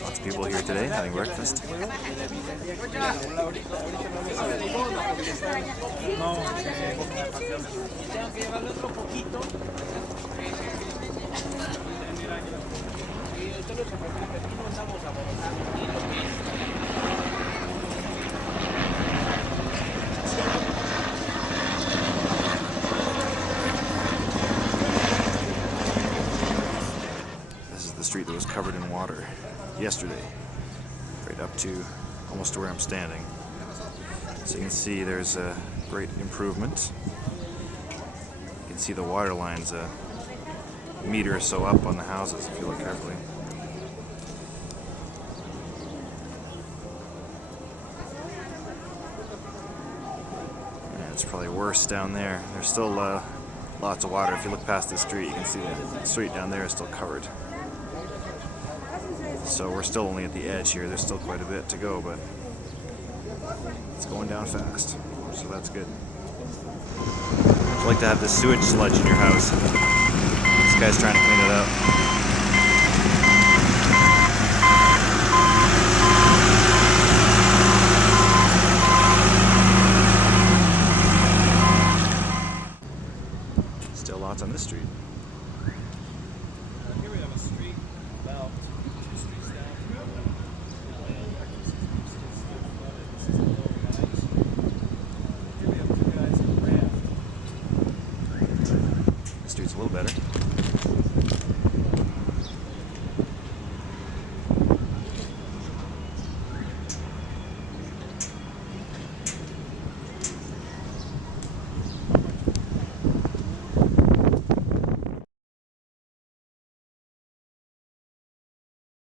Lots of people here today having breakfast. This is the street that was covered in water yesterday, right up to almost to where I'm standing. So you can see there's a great improvement. You can see the water lines a meter or so up on the houses if you look carefully. And it's probably worse down there. There's still lots of water. If you look past the street, you can see the street down there is still covered. So we're still only at the edge here. There's still quite a bit to go, but it's going down fast, so that's good. Would you like to have this sewage sludge in your house? This guy's trying to clean it up. Still lots on this street. Here we have a street about 2 streets down. This is a lower rise. Here we have 2 guys in a raft. The street's a little better.